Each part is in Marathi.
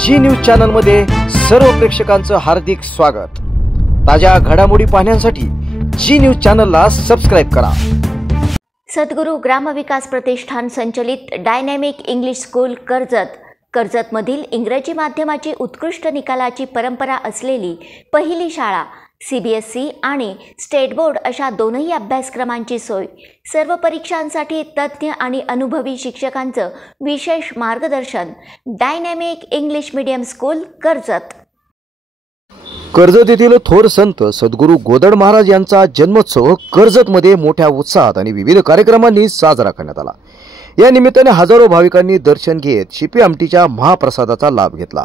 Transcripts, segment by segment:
जी न्यूज चॅनल मध्ये सर्व प्रेक्षकांचं हार्दिक स्वागत। ताज्या घडामोडी पाहण्यासाठी जी न्यूज चॅनलला सबस्क्राइब करा। सद्गुरू ग्रामविकास प्रतिष्ठान संचलित डायनॅमिक इंग्लिश स्कूल कर्जतमधील इंग्रजी माध्यमाची उत्कृष्ट निकालाची परंपरा असलेली पहिली शाळा CBSE आणि स्टेट बोर्ड अशा दोनही अभ्यासक्रमांची सोय, सर्व परीक्षांसाठी तज्ञ आणि अनुभवी शिक्षकांचं विशेष मार्गदर्शन। Dynamic English medium school Karjat येथील थोर संत सद्गुरू गोदड महाराज यांचा जन्मोत्सव कर्जतमध्ये मोठ्या उत्साहात आणि विविध कार्यक्रमांनी साजरा करण्यात आला। या निमित्ताने हजारो भाविकांनी दर्शन घेत शिपी आमटीच्या महाप्रसादाचा लाभ घेतला।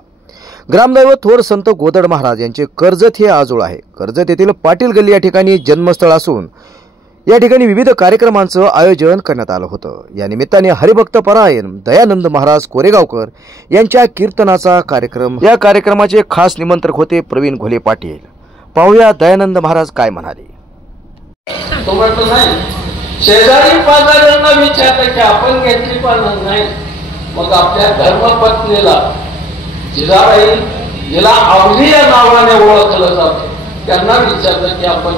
ग्रामदैवत थोर संत गोदड महाराज यांचे कर्जत हे आजोळ आहे। कर्जत येथील पाटील गल्ली या ठिकाणी जन्मस्थळ असून या ठिकाणी विविध कार्यक्रमांचं आयोजन करण्यात आलं होतं। या निमित्ताने हरिभक्त परायण दयानंद महाराज कोरेगावकर यांच्या कीर्तनाचा कार्यक्रम, या कार्यक्रमाचे खास निमंत्रक होते प्रवीण घोले पाटील। पाहूया दयानंद महाराज काय म्हणाले। शेजारी पाजाऱ्यांना विचारलं की आपण घेतली पण नाही, मग आपल्या धर्मपत्नीला जिजाबाई जिला आवली या नावाने ओळखलं जातं त्यांना विचारलं की आपण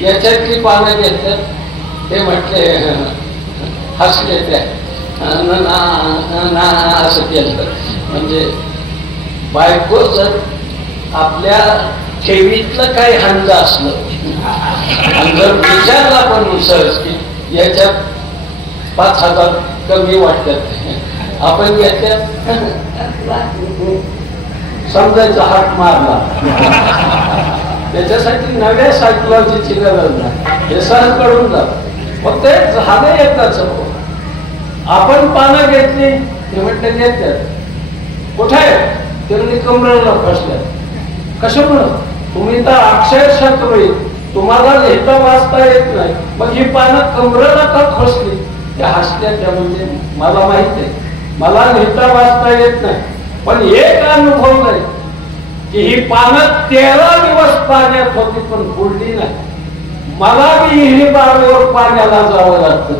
याच्यातली पानं घेतल्यात, ते म्हटले हसले त्या असं केलं। म्हणजे बायको जर आपल्या ठेवीतलं काही हंज असलं आणि जर विचारला पण सहज की याच्यात 5,000 कमी वाटतात, आपण घेतल्यात समजायचा हात मारला, त्याच्यासाठी नव्या सायकोलॉजीची गरज नाही, हे सहज कळून जात। फक्त झालं एकदाच आपण पानं घेतली ते म्हटलं घेतल्यात कुठे आहे त्यांनी कमरेला फसल्यात। कशामुळं? तुम्ही तर अक्षरशः तुम्हाला लिहिता वाचता येत नाही, मग ही पानं कमरेला का फसली? त्या हसल्या, त्या म्हणजे मला माहित आहे मला लिहिता वाचता येत नाही, पण एक अनुभव नाही की ही पानं 13 दिवस पाण्यात होती पण बुडली नाही। मला बी ही बारीवर पाण्याला जावं लागतं,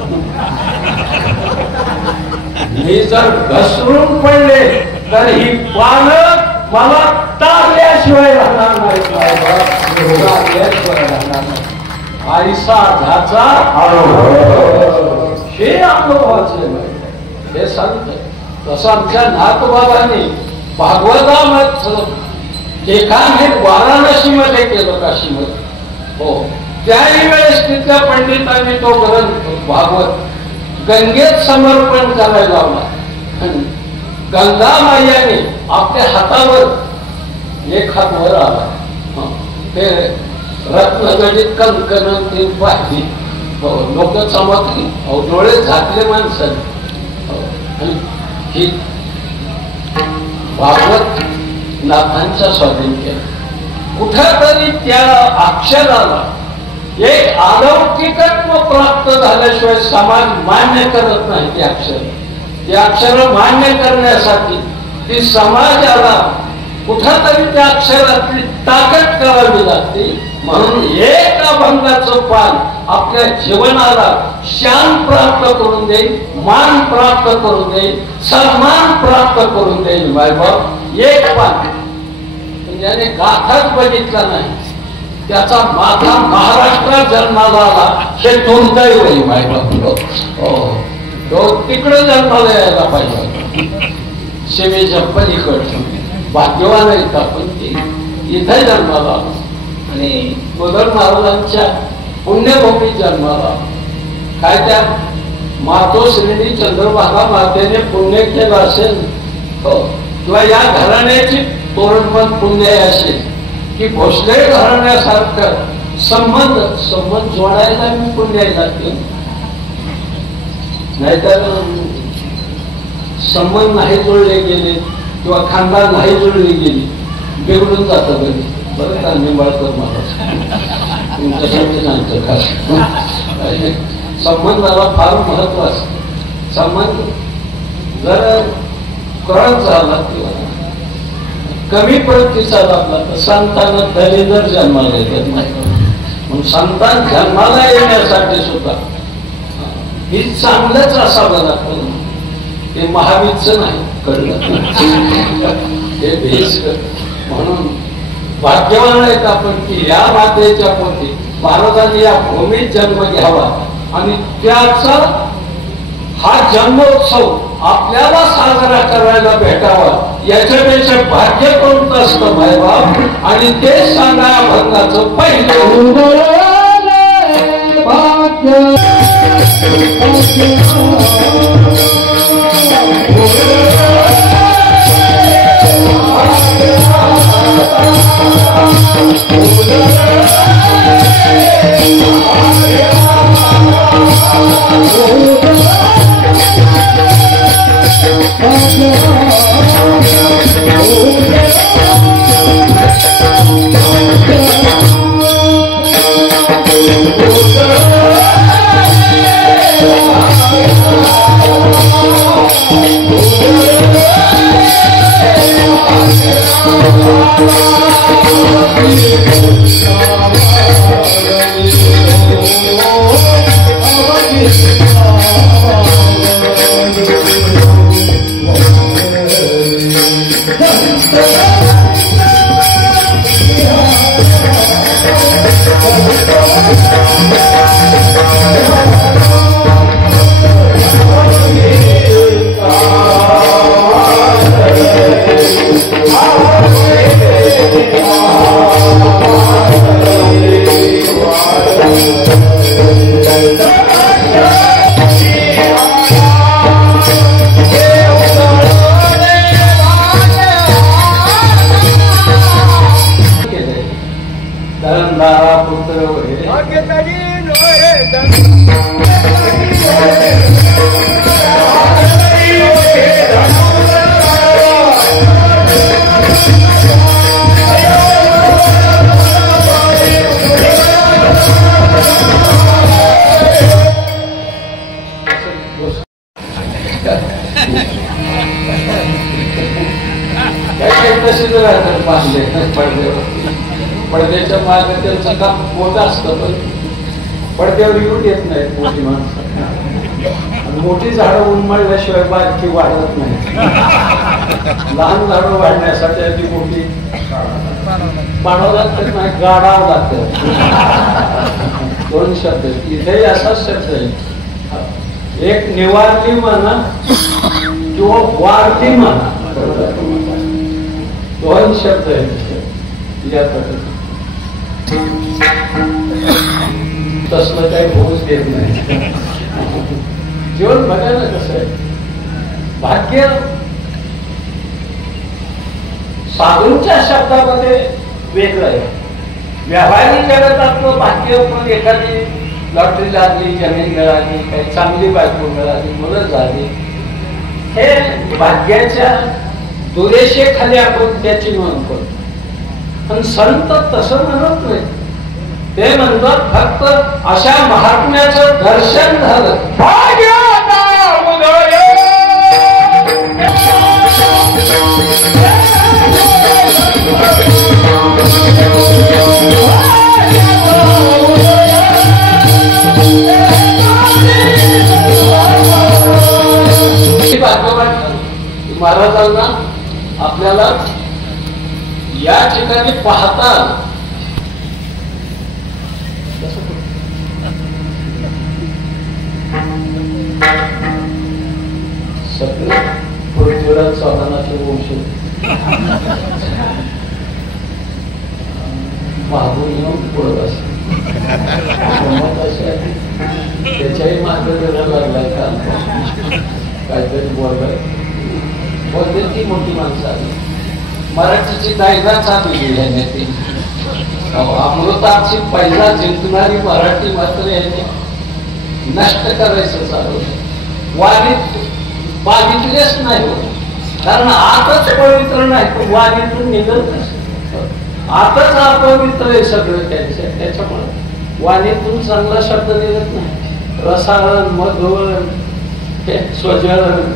मी जर घसरून पडले तर ही पानं मला टाकल्याशिवाय राहणार नाही, आईसा घाचा हे अनुभवाचे हे सांगत। तसं आमच्या नाथबाबांनी भागवतामध्ये लिखाण हे वाराणसीमध्ये केलं, काशीमध्ये। हो, त्याही वेळेस तिथल्या पंडितांनी तो ग्रंथ भागवत गंगेत समर्पण करायला लावला। गंगा मायाने आपल्या हातावर एक हात वर आला, ते रत्नजडित कंकण ते पाहिली, लोक चमकली, डोळे झाकले माणसाने। ही भागवत नाथांच्या स्वाधीन केलं। कुठेतरी त्या अक्षराला एक अलौकिकत्व प्राप्त झाल्याशिवाय समाज मान्य करत नाही। ते अक्षर मान्य करण्यासाठी ती समाजाला कुठेतरी त्या अक्षरातली ताकद करावी लागते। म्हणून एक अभंगाचं पान आपल्या जीवनाला शान प्राप्त करून देईल, मान प्राप्त करून देईल, सन्मान प्राप्त करून देईल। मायबाप एक पान ज्याने गाथाच बघितला नाही त्याचा माथा महाराष्ट्रात जन्माला आला, हे दुर्दैव आहे मायबाप। तो तिकडे जन्माला यायला पाहिजे, सीमेच्या पलीकडे भाग्यवान आहेत आपण, इथे जन्माला आणि गोदड महाराजांच्या पुण्यभूमी जन्माला। काय त्या मातोश्रीनी चंद्रभागा मातेने पुण्य केलं असेल, किंवा या घराण्याची तोरणमत पुण्य असेल की भोसले घराण्यासारखं संबंध जोडायला मी पुण्य लागते। नाहीतर संबंध नाही जोडले गेले किंवा खानदान नाही जोडली गेली, बिघडून जातं बरं का निंबाळकर महाराज तुमच्यासाठी सांगतो। खास संबंधाला फार महत्व असतं। संबंध जर कळत झाला किंवा कमी प्रतिसाद आपला तर संतान दलिंदर जन्माला येतात नाही, म्हणून संतान जन्माला येण्यासाठी सुद्धा ही चांगलंच असावं लागतं, ते महावीरचं नाही कळलं, हे हे भेस म्हणून भाग्यवान आहेत आपण की या मातेच्या पोटी महाराजांनी या भूमीत जन्म घ्यावा आणि त्याचा हा जन्मोत्सव आपल्याला साजरा करायला भेटावा याच्यापेक्षा भाग्य कोणतं असतं मायबाप आणि ते सांगा भंगाचं पहिलं भाग्य पडद्याच्या मागे त्यांचं काम मोठं असतं पण पडद्यावर येऊन येत नाहीत मोठी माणसं मोठी झाडं उन्मळल्याशिवाय बारकी वाढत नाही लहान झाडं वाढण्यासाठी आधी मोठी पाडावं लागतात नाही गाडावं लागतं दोन शब्द इथेही असाच शब्द आहे एक निवारली म्हणा किंवा वारली म्हणा दोन शब्द आहेत या पद्धतीने तसलं काही होऊच देत नाही जीवन बघायला कसं आहे भाग्य साधूंच्या शब्दामध्ये वेगळं आहे व्यावहारिक जगतातलं भाग्य पण एखादी लॉटरी लागली जमीन मिळाली काही चांगली बायको मिळाली मुलं झाली हे भाग्याच्या दुरेषेखाली आपण त्याची नोंद करतो पण संत तसं म्हणत नाही ते म्हणतात फक्त अशा महात्म्याचं दर्शन झालं महाराजांना आपल्याला या ठिकाणी पाहता सगळे पृथ्वीराज चव्हाणाचे वंश महागून येऊन पुढत असते त्याच्याही मार्ग वेगळा लागलाय का काहीतरी बोललाय बोलते ती मोठी माणसं आली मराठीची दायरा चालली आहे अमृताची पहिला जिंकणारी मराठी मात्र याने नष्ट करायचं चालू वाणीत बाधितलेच नाही होत कारण आतच पवित्र नाही पण वाणीतून निघत नाही आतच अपवित्र आहे सगळं त्याच्यामुळे वाणीतून चांगला शब्द निघत नाही रसायन मधुर हे स्वजन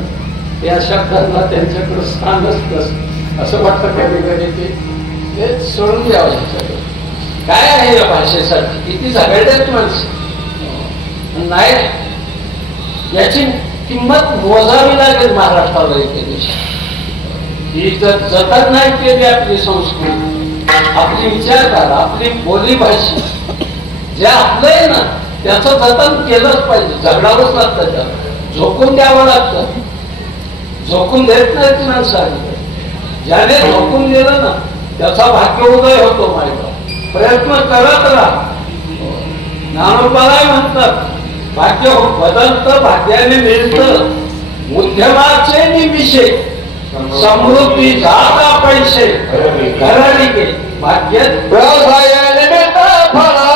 या शब्दांना त्यांच्याकडे स्थानच असं वाटतं कधी कधी ते सोडून द्यावं काय आहे या भाषेसाठी किती झगडतात माणसं नाही याची किंमत मोजावी लागेल महाराष्ट्राला एके दिवशी ही जर जतन नाही केली आपली संस्कृती, आपली विचारधारा, आपली बोली भाषा, जे आपलं आहे ना त्याचं जतन केलंच पाहिजे. झगडावंच लागतं, त्याला झोकून द्यावं लागतं. झोकून देत नाहीत माणसाने. ज्याने झोकून दिलं ना त्याचा भाग्योदय होतो. माहिती प्रयत्न करत राहा. ज्ञानोबाराय म्हणतात भाग्य बदलतं भाग्याने मिळतं, उद्यमाचे निमिषे समृद्धी जाता पैसे घराने गे भाग्य व्यवसायाने मिळतं फळा.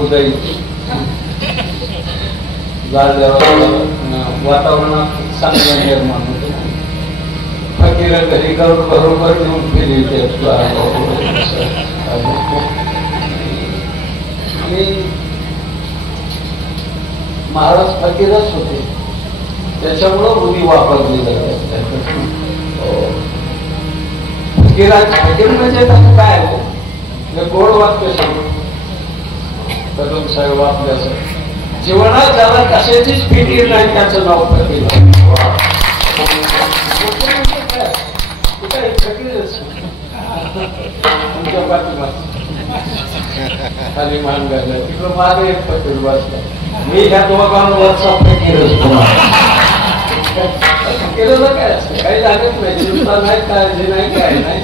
उदय वातावरणात चांगलं निर्माण होतं. फकीर घरी बरोबर घेऊन फिरले आणि महाराज फकीरच होते, त्याच्यामुळं उदी वापरली जाते. फकीर म्हणजे काय हो, गोड वाक्य सांगतो कदम साहेब आपल्याचं जीवनात ज्याला कशाचीच फिकीर नाही त्याचं नाव फकीर. तुमच्या पाठीमाग खाली मान घाललं तिकडं माझं एक फकीर बसला. मी ह्या दोघांवरचा फकीरच फकीरच काय असतं, काही लागत नाही. चिंता नाही, काळजी नाही, काय नाही.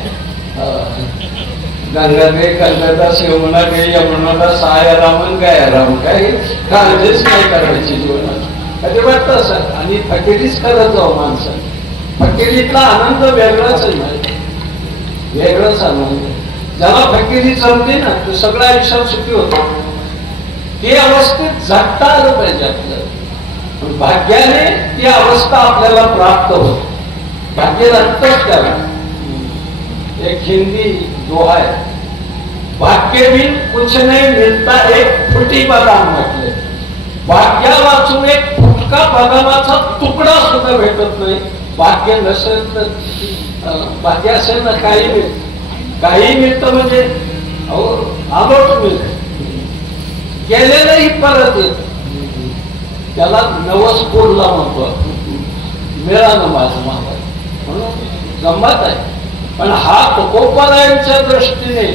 गंगा दे कलकत्ता शिवना दे यमुना साया रामन गाया राम, काही काळजीच नाही करायची जीवनात अजिबात तसं. आणि फकीरीच करत जाऊ माणसं. फकीरीतला आनंद वेगळाच नाही, वेगळाच आनंद. ज्याला फकीरी जमली ना तो सगळ्या आयुष्यात सुखी होतो. ती अवस्थेत जगता आलं पाहिजे आपल्याला. भाग्याने ती अवस्था आपल्याला प्राप्त होते. भाग्य लागतच त्याला. एक हिंदी दोहा है, भाग्य भी कुछ नहीं मिलता एक फुटी बदाम म्हटले. भाग्या वाचून एक फुटका बदामाचा तुकडा सुद्धा भेटत नाही. भाग्य नसेल तर भाग्य असेल ना काही मिळत, काही मिळतं म्हणजे आलोट मिळत, गेलेलंही परत येत. त्याला नवस कोडला म्हणतो. मिळालं माझं मला म्हणून गंमत आहे. पण हा तुकोबारायांच्या दृष्टीने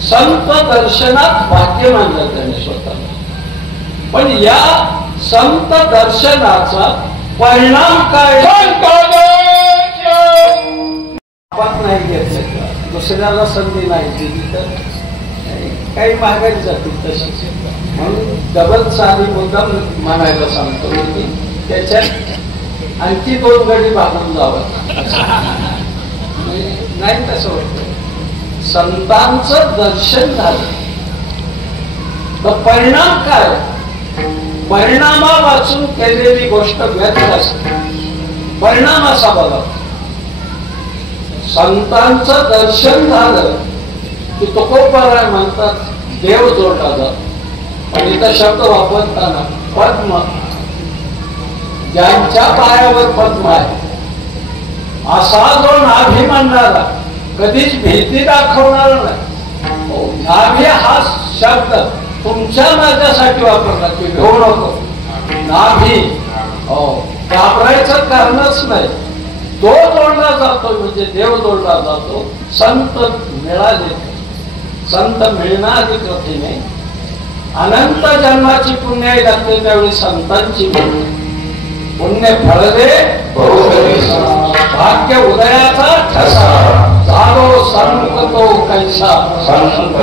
संत दर्शनात भाग्य मानलं त्याने स्वतःला. पण या संत दर्शनाचा परिणाम काय आपण नाही घेतलं, दुसऱ्याला संधी नाही दिली तर काही मागायला जातील तशीच. म्हणून डबल साधी मुद्दाम म्हणायला सांगतो की त्याच्यात आणखी 2 गडी भागून जावं. नाही तसं होतं. संतांचं दर्शन झालं तर परिणाम काय, परिणामा वाचून केलेली गोष्ट व्यर्थ असते. परिणाम असा बघा, संतांचं दर्शन झालं की तुकोबाराय म्हणतात देव जोडला जातो. पण इथं शब्द वापरताना पद्म, ज्यांच्या पायावर पद्म आहे असा जो नाभी म्हणणारा कधीच भीती दाखवणार नाही. नाभी हा शब्द तुमच्या माझ्यासाठी वापरला की घेऊ नको. नाभी घाबरायचं कारणच नाही. तो जोडला जातो म्हणजे देव जोडला जातो. संत मिळाले, संत मिळणार कठीण आहे. अनंत जन्माची पुण्य लागते त्यावेळी संतांची पुण्य फळदे भाग्य उदयाचा ठसा झालो संत तो कैसा संत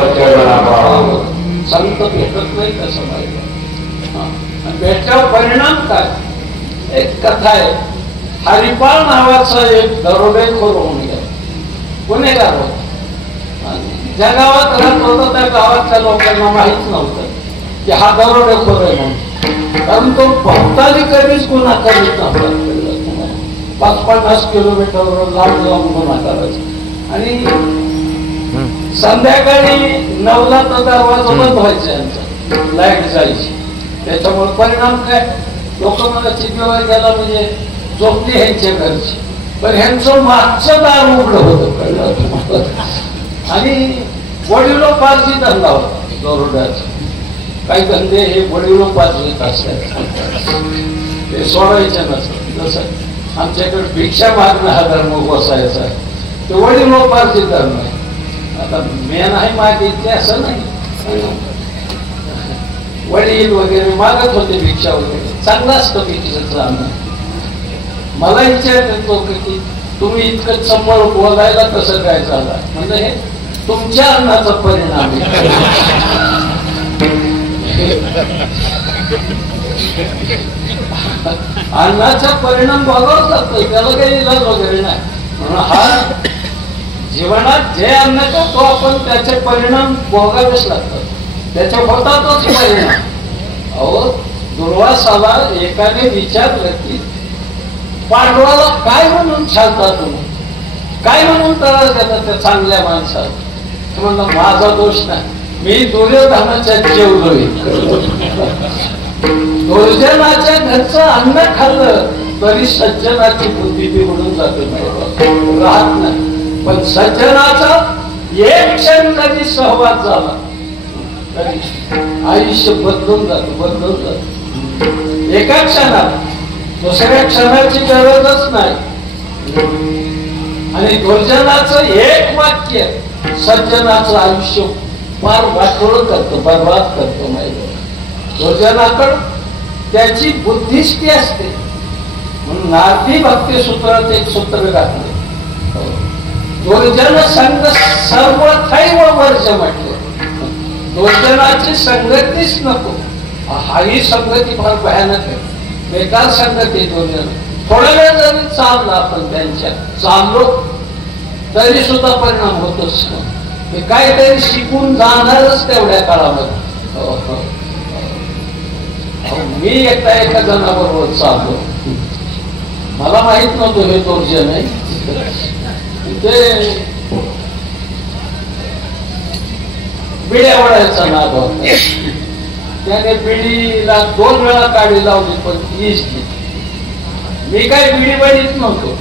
भेटत नाही कसं माहिती. भेटल्यावर परिणाम काय. एक कथा आहे, हरिपाळ नावाचा एक दरोडेखोर होऊन गेला, गुन्हेगार होता. ज्या गावात राहत होता त्या गावातल्या लोकांना माहित नव्हतं की हा दरोडेखोर आहे म्हणून. कारण तो भक्तानी कधीच गुन्हा करीत नव्हता. 50 किलोमीटरवर लांब लांब गुन्हा करायचा आणि संध्याकाळी 9ला तर दरवाजा बंद व्हायचा यांचा, लाईट जायची. त्याच्यामुळे परिणाम काय, लोक मला चिडवाय गेला म्हणजे झोपली ह्यांच्या घरची. पण ह्यांचं मागचं दार उघडं होतं, कळलं तुम्हाला? आणि वडिलोपार्जित धंदा होता दरोड्याचा. काही धंदे हे वडिलोपार्जित असतात, ते सोडायचे नसतात. जसं आमच्याकडे भिक्षा मागणं हा धर्म बसायचा, ते वडिलोपार्जित धर्म आहे. आता मेन आहे मागितले असं नाही, वडील वगैरे मागत होते भिक्षा वगैरे, चांगलं असतं भिक्षेचं अन्न. मला विचार येतो की तुम्ही इतकं चपळ बोलायला कसं काय झालं, म्हणजे हे तुमच्या अन्नाचा परिणाम आहे. अन्नाचा परिणाम भोगावाच लागतो, त्याला काही इलाज वगैरे नाही. म्हणून हा जीवनात जे अन्न करतो आपण त्याचे परिणाम भोगावेच लागतात, त्याच्या होतातच परिणाम. अहो दुर्वासाला एकाने विचारलं की पांडवाला काय म्हणून छालता तुम्ही, काय म्हणून त्रास देता त्या चांगल्या माणसाला? म्हणलं माझा दोष नाही, मी दुर्योधनाच्या जेवलोय. दुर्जनाच्या घरचं अन्न खाल्लं तरी सज्जनाची बुद्धी बिघडून जाते, राहत नाही. पण सज्जनाचा एक क्षण कधी सहवास झाला तरी आयुष्य बदलून जात. एका क्षणात दुसऱ्या क्षणाची गरजच नाही. आणि दुर्जनाचं एक वाक्य सज्जनाचं आयुष्य फार वाटोळ करतो, बर्बाद करतो. माहिती दुर्जनाकडे त्याची बुद्धिच ती असते. म्हणून नारदी भक्ती सूत्रात एक सूत्र घातले, दुर्जन संग सर्वथैव वर्ज म्हटले. दुर्जनाची संगतीच नको. हाही संगती फार भयानक आहे, बेकार संगती. दुर्जन थोड्या वेळ जरी चालला आपण त्यांच्या चाललो तरी सुद्धा परिणाम होतोच. हे काहीतरी शिकून जाणारच तेवढ्या काळामध्ये. मी एका जणाबरोबर चाललो, मला माहित नव्हतं हे दुर्जन आहे. ते बिड्या वडायचा नाद होता. त्याने बिडीला 2 वेळा काढी लावली पण वीज घेतली. मी काही बिडी वडीत नव्हतो.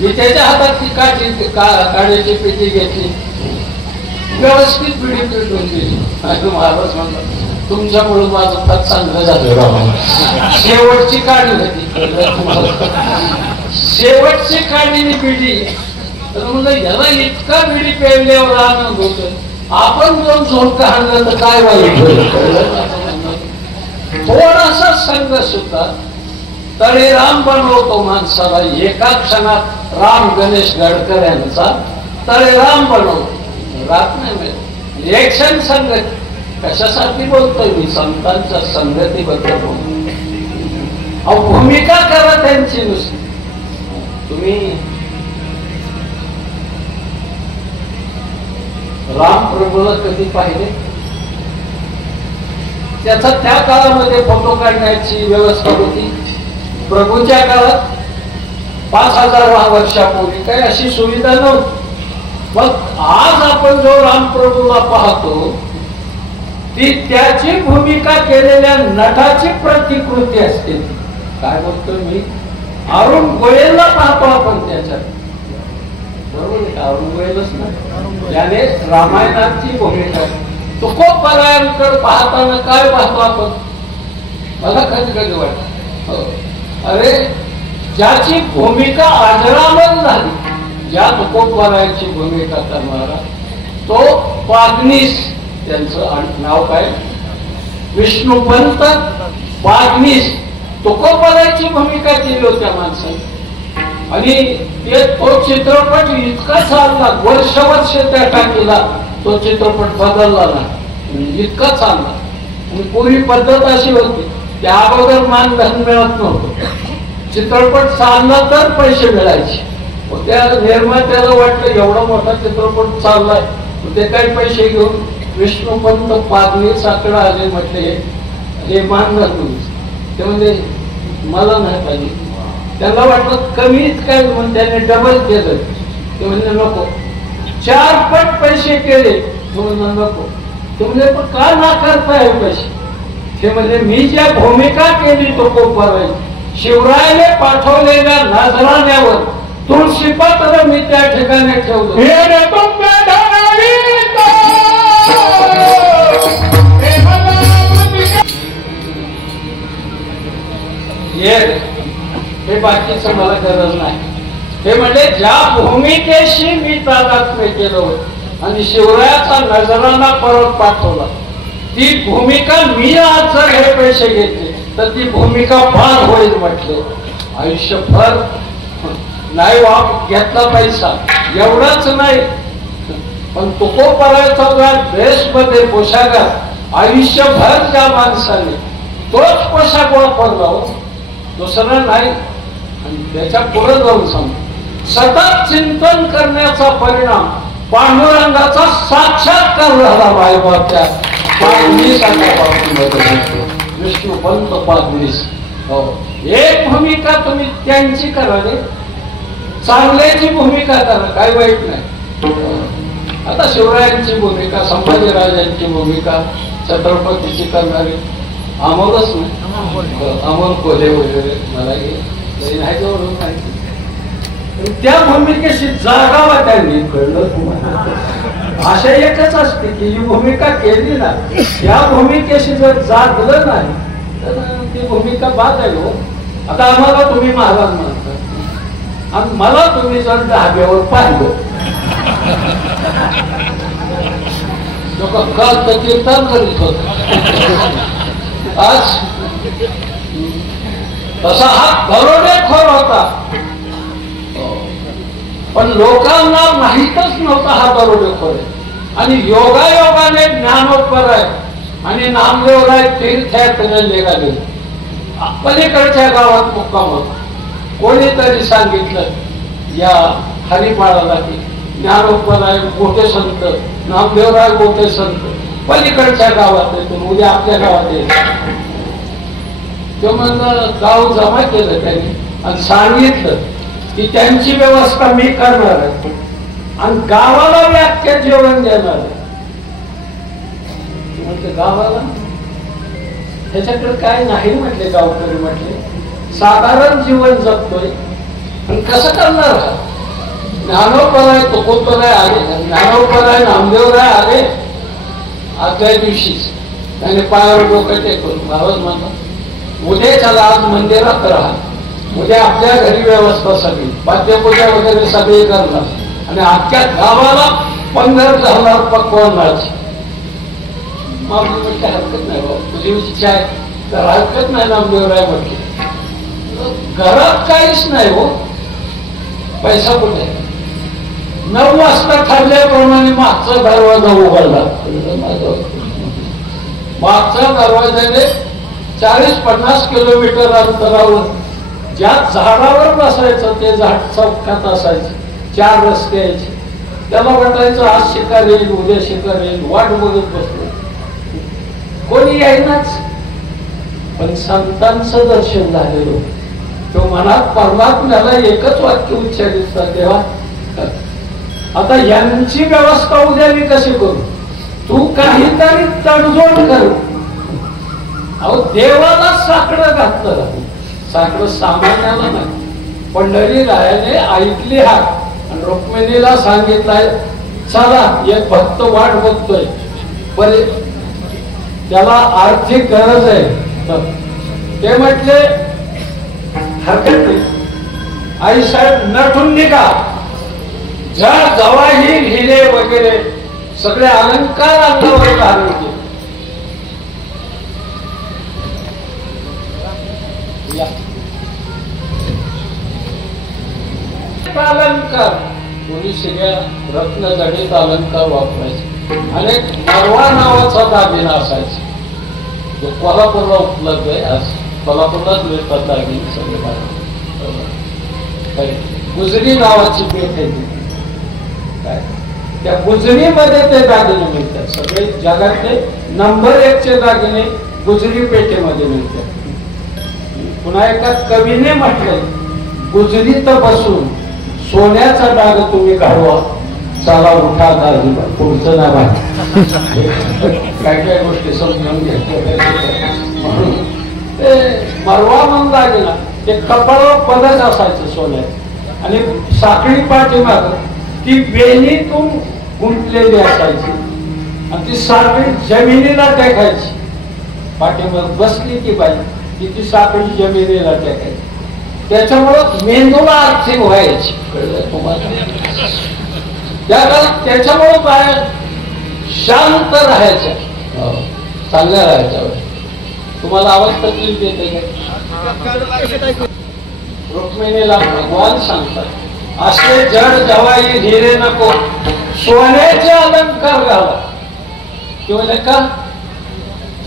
मी त्याच्या हातात ती काढीची पेटी घेतली, व्यवस्थित बिडी पेटून दिली. महाराज म्हणला तुमच्यामुळे माझं फार चांगलं झालं. शेवटची काढी होती, शेवटची काढलेली बिडी. तर म्हणलं याला इतका बिडी पेरल्यावर आनंद होतोय, आपण दोन झोंका हाणलं तर काय वाईट होईल. थोडासा संघ सुद्धा तळे राम बनवतो माणसाला. एका क्षणात राम गणेश गडकर यांचा तळे राम बनवतो, रात नाही मिळत. एक क्षण संगती कशासाठी बोलतोय मी, संतांच्या संगतीबद्दल बोलतो. भूमिका करा त्यांची नुसती. तुम्ही राम प्रभूला कधी पाहिले? त्याचा त्या काळामध्ये फोटो काढण्याची व्यवस्था होती. प्रभूच्या काळात 5000 वर्षापूर्वी काही अशी सुविधा नव्हती. मग आज आपण जो रामप्रभूला पाहतो ती त्याची भूमिका केलेल्या नटाची प्रतिकृती असते. काय बोलतो मी, अरुण गोयलला पाहतो आपण त्याच्यात, बरोबर आहे? अरुण गोयलच नाही, त्याने रामायणाची भूमिका. तुकोबरायांकडे पाहताना काय पाहतो आपण, मला कधी कधी वाटत, अरे ज्याची भूमिका अजरामर झाली, ज्या तुकोबरायांची भूमिका करणारा तो पागनीस, त्यांचं नाव काय, विष्णुपंत पागनीस, तुकोबरायांची भूमिका केली होत्या माणसाने. आणि तो चित्रपट इतका चालला, वर्ष त्या टाकीला तो चित्रपट बदलला नाही, इतका चालला. आणि पूर्वी पद्धत अशी होती, त्या अगोदर मानधन मिळत नव्हतं, चित्रपट चालला तर पैसे मिळायचे. त्या निर्मात्याला वाटलं एवढा मोठा चित्रपट चाललाय, ते काही पैसे घेऊन विष्णुपंत पागनीसाकडे आले, म्हटले हे मानधन तुम्ही. ते म्हणजे मला नाही पाहिजे. त्याला वाटलं कमीत काय, म्हणून त्याने डबल केलं. ते म्हणजे नको, 4 पट पैसे केले. म्हणून नको. ते म्हणजे का नाकारताय पैसे? ते म्हणजे मी ज्या भूमिका केली तो खूप बरं, शिवरायाने पाठवलेल्या नजराण्यावर तुळशीपत्र मी त्या ठिकाणी ठेवलं. हे बाकीचं मला गरज नाही. हे म्हणजे ज्या भूमिकेशी मी तादात्म्य केलं होतं आणि शिवरायाचा नजराना परत पाठवला, ती भूमिका मी आज जर हे पैसे घेतले तर ती भूमिका फार होईल म्हटले. आयुष्यभर नाही वाप घेतला पैसा एवढंच नाही, पण तुकोबरायचा ड्रेसमध्ये पोशाखात आयुष्यभर ज्या माणसाने तोच पोशाख वापरला हो, दुसरा नाही. आणि त्याच्या पुढे जाऊन सांग, सतत चिंतन करण्याचा परिणाम पांडुरंगाचा साक्षात्कार झाला. बायबाच्या विष्णू पंत पादवीस. हो, एक भूमिका तुम्ही त्यांची करा रे, चांगल्याची भूमिका करा, काही वाईट नाही. आता शिवरायांची भूमिका, संभाजीराजांची भूमिका, छत्रपतीची करणारी अमोलच नाही, अमोल कोल्हे वगैरे मला नाही जवळून माहिती. त्या भूमिकेशी जागावा त्यांनी कळलं तुम्हाला. अशा एकच असते की ही भूमिका केली ना, या भूमिकेशी जर जागलं नाही तर ती भूमिका बाद आहे हो. आता आम्हाला तुम्ही महाराज म्हणता आणि मला तुम्ही जर ढाब्यावर पाहिलं, काल तर कीर्तन करीत होत, आज तसा हा दरोडेखोर होता, पण लोकांना माहीतच नव्हता हा दरोडेखोर आहे. आणि योगायोगाने ज्ञानोपर आहे आणि नामदेवराय तीर्थयात्रेला निघाले. पलीकडच्या गावात मुक्काम होता. कोणीतरी सांगितलं या हरिपाळाला की ज्ञानोपराय मोठे संत, नामदेवराय मोठे संत पलीकडच्या गावात येतो, उद्या आपल्या गावात येतो. तो म्हणलं गाव जमा केलं त्यांनी आणि सांगितलं की त्यांची व्यवस्था मी करणार आहे आणि गावाला व्याख्या जेवण देणार आहे. म्हटलं गावाला त्याच्याकडे काय नाही म्हटले गावकरी, म्हटले साधारण जीवन जगतोय पण कसं करणार. ज्ञानोपराय तुकोबराय आले, ज्ञानोपराय नामदेवराय आले आजच्या दिवशीच त्याने पायावर डोकं टेकून महाराज म्हणतात उद्या चला आज मंदिरात राहा, उद्या आपल्या घरी व्यवस्था सगळी पाद्यपूजा वगैरे सगळी करणार आणि अख्ख्या गावाला 15,000 पक्वान्नाची. मग म्हटलं हरकत नाही बाबा, तुझी इच्छा आहे तर हरकत नाही. नामदेवराय म्हटले घरात काहीच नाही हो, पैसा कुठे. 9 वाजता ठरल्याप्रमाणे मागचा दरवाजा उघडला. मागच्या दरवाजाने 40-50 किलोमीटर अंतरावर ज्या झाडावर बसायचं ते झाड चौकात असायचे, 4 रस्ते यायचे. त्याला वाटायचं आज शिकार येईल, उद्या शिकार येईल, वाट बघत बसलो, कोणी येईनाच. पण संतांचं दर्शन झालेलं, तो मनात परमात्म्याला एकच वाक्य उच्चारित देवा आता यांची व्यवस्था उद्या मी कशी करू, तू काहीतरी तडजोड कर. अहो देवाला साकडं घातलं, साकडं सामान्याला नाही. पंढरीरायाने ऐकली हाक आणि रुक्मिणीला सांगितलंय चला एक भक्त वाट बघतोय, पण त्याला आर्थिक गरज आहे. ते म्हटले हरकत नाही, आई साहेब नटून निघा. जड जवाहीर हिरे वगैरे सगळे अलंकार अंगावर धारण केले. अलंकार कोणी सगळ्या रत्नजडित अलंकार वापरायचे. आणि नरवा नावाचा दागिना असायचा, जो कोल्हापूरला उपलब्ध आहे. आज कोल्हापूरलाच मिळतात दागिने सगळे. गुजरी नावाची पेठ आहे, काय त्या गुजरीमध्ये ते दागिने मिळतात. सगळे जगातले नंबर 1चे दागिने गुजरी पेठेमध्ये मिळतात. पुन्हा एका कवीने म्हटलंय गुजरीत बसून सोन्याचा डाग तुम्ही घालवा, चला उठा दाजी पुढचं ना काय काय गोष्टी समजून घेतल्या. म्हणून ते मरवा म्हणून दागिना ते कपाळावर पदक असायचं सोन्याचं आणि साखळी पाठीमाग ती वेणीतून गुंतलेली असायची आणि ती साखळी जमिनीला टेकायची. पाठीमाग बसली की बाई की ती साखळी जमिनीला टेकायची. त्याच्यामुळं मेंदूला आर्थिक व्हायची. कळलं तुम्हाला? त्या काळात त्याच्यामुळं बाहेर शांत राहायच्या, चांगल्या राहायच्या. तुम्हाला आवाज तकलीफ देते का? रुक्मिणीला भगवान सांगतात असे जड जवाई हिरे नको, सोन्याचे अलंकार घाला. किंवा का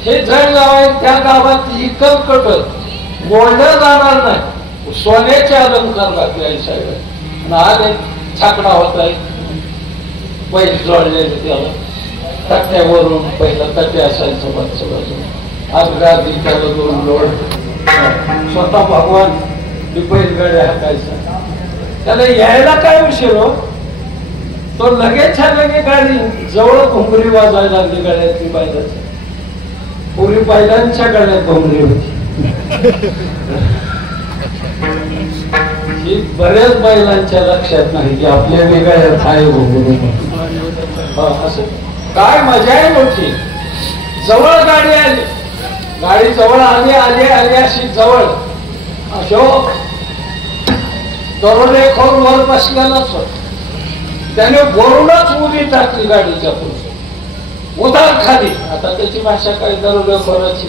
हे जड जवाई त्या गावात इकल कटत मोडलं जाणार नाही, सोन्याचे अलंकार घातले साहेब. आले छाकडा होता, पैसे जोडलेले त्याला तट्ट्यावरून पहिला तट्टे असायचं बाजूच्या बाजूला, आज त्याला दोन लोड. स्वतः भगवान ती बैलगाड्या हाकायचा. त्याला यायला काय उशीर हो, तो लगेच लगे गाडी जवळ घुंगरी वाजायला लागली गाड्यातली बैलाची. पूर्वी बैलांच्या गाड्यात घुंगरी होती. ही बऱ्याच बैलांच्या लक्षात नाही की आपल्या वेगळ्यात आहे घुंगरी. असं काय मजा आहे मोठी. जवळ गाडी आली, गाडी जवळ आली आली आली अशी जवळ अशोक दरोडेखोर वर बसलेलाच होता. त्याने वरूनच उडी टाकली गाडीच्या पुढे, उधार खाली. आता त्याची भाषा काय दरोडेखोराची,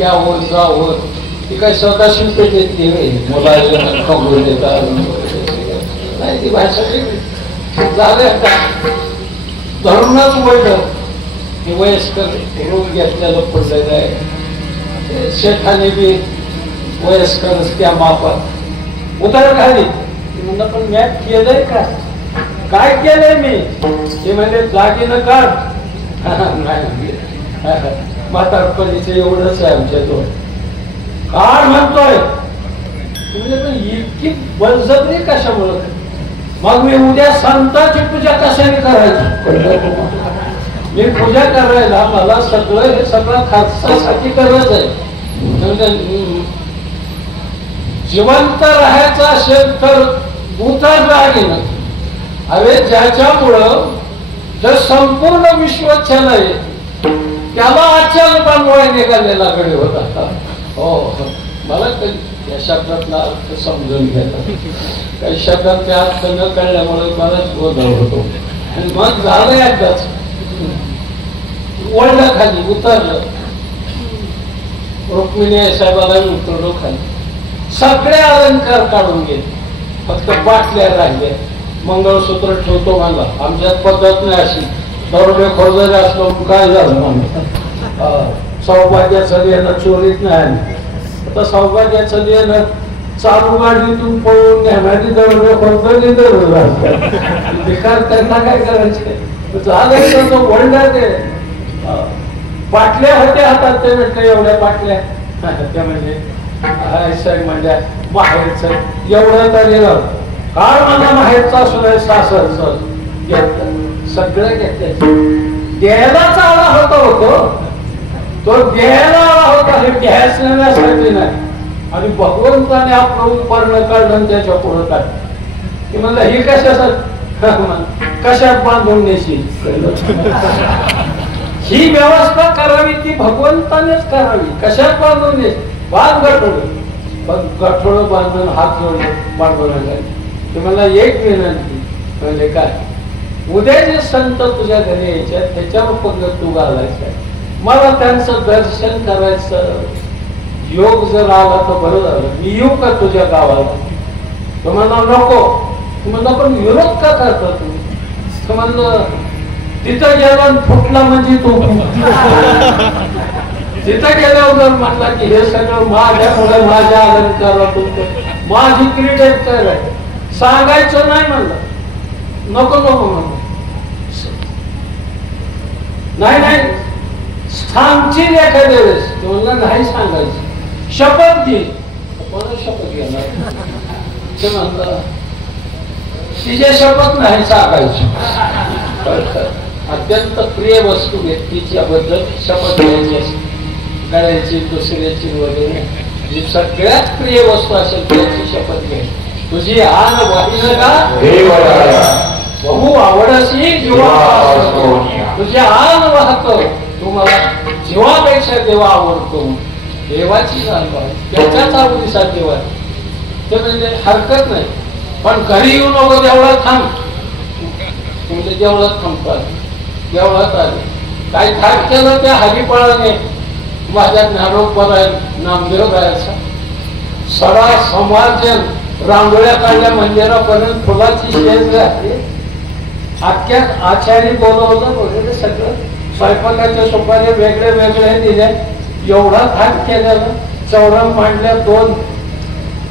यावर जावर, ती काय सदाशिव पेठेतली मुलाला खबर देतात नाही, ती भाषा झालं का धरूनच वळलं. हे वयस्कर रूम घेतलेलं पडलेलं आहे. शेठाने बी वयस्कर त्या मापात उधार खाली. म्हणलं पण मॅप केलंय का, काय केलंय मी? ते म्हणजे दागिनं काढ. म्हातारपणीचं एवढंच आहे आमच्याजवळ, काढ म्हणतोय. म्हणजे पण इतकी बळजबरी कशामुळं? मग मी उद्या संतांची पूजा कशाने करायची? मी पूजा करायला मला सगळं हे सगळं खासासाठी गरज आहे. जिवंत राहायचं असेल तर उतर राहील अरे, ज्याच्यामुळं जर संपूर्ण विश्व चलय त्याला अचल बनवाय निघालेला गडी होता. हो, मला या शब्दातला अर्थ समजून घ्यायचा. काही शब्दात त्या अर्थ न कळल्यामुळे बराच गोंधळ होतो. आणि मग झालं एकदाच वळलं खाली, उतरलं. रुक्मिणी साहेबाला उतरलो खाली. सगळे अलंकार काढून गेले, फक्त बाटल्या राहिल्या. मंगळसूत्र ठेवतो मला, आमच्यात पद्धत नाही अशी. दरोडेखोर जरी असलो काय झालं म्हणून सौभाग्याचं येणं चोरीत नाही. आता सौभाग्याचं येणं चालू गाडीतून पळून घेणारी दरोडेखोर बेकार, त्यांना काय करायचे? झालं वळलं. ते बाटल्या होत्या हातात, ते म्हटलं एवढ्या बाटल्या त्या म्हणजे म्हणजे माहेरचं एवढं तरी काळ मला माहेरचा असू नये, सासरचं सगळं घेतलं. द्यायलाच आला होतो तो, द्यायला आला होता. हे गॅस नेण्यासाठी नाही. आणि भगवंताने आपलं उपर्ण काढलं त्याच्या पुढं काढलं की म्हणलं ही कशात बांधून नेशील? ही व्यवस्था करावी ती भगवंतानेच करावी. कशात बांधून नेस? बांध गठोड. पण गठोड बांधून हात जोडले बांधवण्याला. ते मला एक विनंती म्हणजे काय, उद्या जे संत तुझ्या घरी यायच्या त्याच्यावर पद्धत तू घालायचा. मला त्यांचं दर्शन करायचं योग जर आला तर बरं झालं. मी येऊ का तुझ्या गावाला? तो म्हणला नको. म्हणलं पण विरोध का करता तुम्ही? तो म्हणलं तिथं गेला फुटला म्हणजे तो तिथं गेल्यावर जर म्हणला की हे सगळं माझ्यामुळे माझ्या अलंकारातून माझी क्रिकेट काय सांगायचं नाही म्हणलं. नको नको म्हणलं. नाही सांगशील एखाद्या वेळेस. ते म्हणलं नाही सांगायचं. शपथ घे. कोणा शपथ घेणार? ते म्हणलं तिचे शपथ नाही सांगायची. अत्यंत प्रिय वस्तू व्यक्तीच्या बद्दल शपथ घ्यायची असते, गळ्याची दुसऱ्याची वगैरे. जी सगळ्यात प्रिय वस्तू असेल त्याची शपथ घे. तुझी आन वाहिल का बहु आवडशी जीवा, तुझी आन वाहतो, तुम्हाला जीवापेक्षा देवा आवडतो. देवाची जाणीव त्याच्याच आवडीचा देवा ते म्हणजे हरकत नाही. पण घरी येऊ नको, देवळात थांब. तुमच्या देवळात थांबतात, देवळात आले काय थाट केलं त्या हरिपाळाने माझ्या ज्ञानोबा नामदेव रायाचा सगळा समाज रांगोळ्या काढल्या मंदिरापर्यंत फुलाची शेज घातली. अख्ख्या आचार्य बोलवलं वगैरे सगळं स्वयंपाकाच्या सुपारी वेगळे वेगळे दिले. एवढा थाट केलेला चौरंग मांडल्या, 2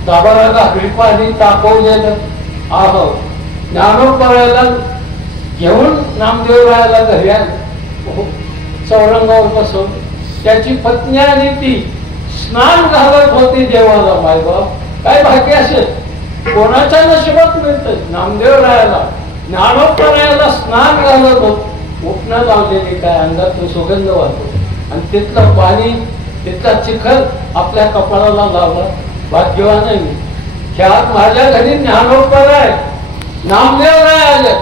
दाबाराला हरिपाणी तापवलेलं. आहो ज्ञानोबा घेऊन नामदेव रायाला घरी आलं, चौरंगावर बसवून. त्याची पत्नी आणि ती स्नान घालत होती देवाला. मायबाप काय भाग्य असेल, कोणाच्या नशिबात मिळतं. नामदेव रायाला ज्ञानोबा रायाला स्नान घालत होत, उठणं लावलेली काय अंगात सुगंध वाहतो आणि तिथलं पाणी तिथला चिखल आपल्या कपाळाला लावला. भाग्यवान आहे मी. ह्यात माझ्या घरी ज्ञानोबा राय नामदेव राय आले.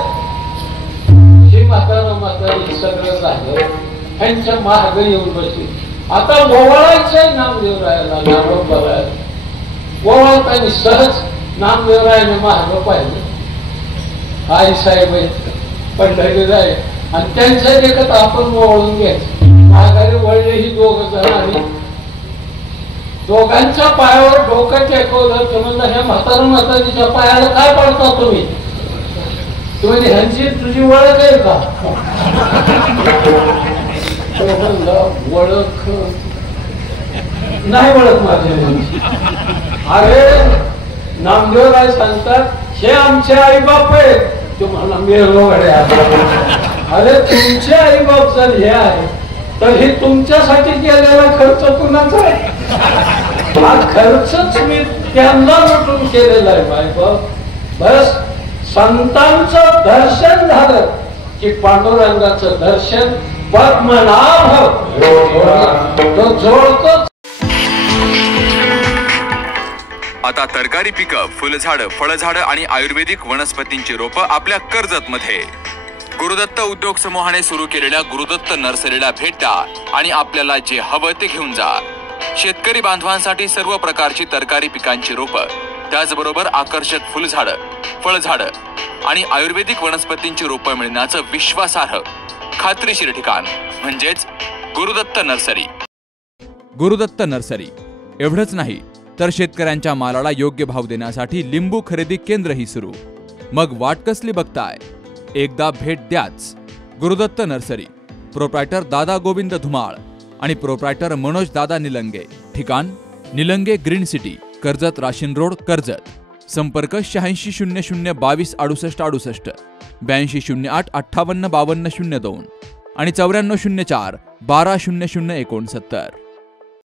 म्हातारी सगळं झालं, त्यांच्या मार्ग येऊन बसली. आता ओवाळायचंय नामदेव रायाला, ज्ञानोबा रायाला ओवाळताना सहज नामदेव रायाने मार्ग पाहिलं. आई साहेब पंढरी आहे आणि त्यांच्या देखत आपण ओवाळून घ्यायचं. माघारी वळले ही 2 जण आणि दोघांच्या पायावर डोकं टेकवलं. ते म्हणलं ह्या म्हातारीच्या पायाला काय पडता तुम्ही? तुम्ही ह्यांची तुझी ओळख आहे का? ओळख नाही ओळख माझी. अरे नामदेव राय सांगतात हे आमचे आई बाप आहे. तुम्हाला मेलो गड्या. अरे तुमचे आई बाप जर हे आहे तर हे तुमच्यासाठी केलेला खर्च कुणाचा आहे? हा खर्चच मी त्यांना लुटून केलेला आहे बायबाप. बस संतांचं दर्शन झालं की पांडुरंगाचं दर्शन पद्मनाभ तो जोडतो. आता तरकारी पिकं, फुलझाडं, फळझाडं आणि आयुर्वेदिक वनस्पतींची रोपं आपल्या कर्जतमध्ये. गुरुदत्त उद्योग समूहाने सुरू केलेल्या गुरुदत्त नर्सरीला भेट द्या आणि आपल्याला जे हवं ते घेऊन जा. शेतकरी बांधवांसाठी सर्व प्रकारची तरकारी पिकांची रोपं, त्याचबरोबर आकर्षक फुलझाडं, फळझाडं आणि आयुर्वेदिक वनस्पतींची रोपं मिळण्याचं विश्वासार्ह, खात्रीशीर ठिकाण म्हणजेच गुरुदत्त नर्सरी. गुरुदत्त नर्सरी एवढंच नाही तर शेतकऱ्यांच्या मालाला योग्य भाव देण्यासाठी लिंबू खरेदी केंद्रही सुरू. मग वाट कसली बघताय? एकदा भेट द्याच. गुरुदत्त नर्सरी, प्रोप्रायटर दादा गोविंद धुमाळ आणि प्रोप्रायटर मनोज दादा निलंगे. ठिकाण निलंगे ग्रीन सिटी, कर्जत राशीन रोड, कर्जत. संपर्क 8600 22 68 68, 8208 58 52 02 आणि 9404 12 00 69.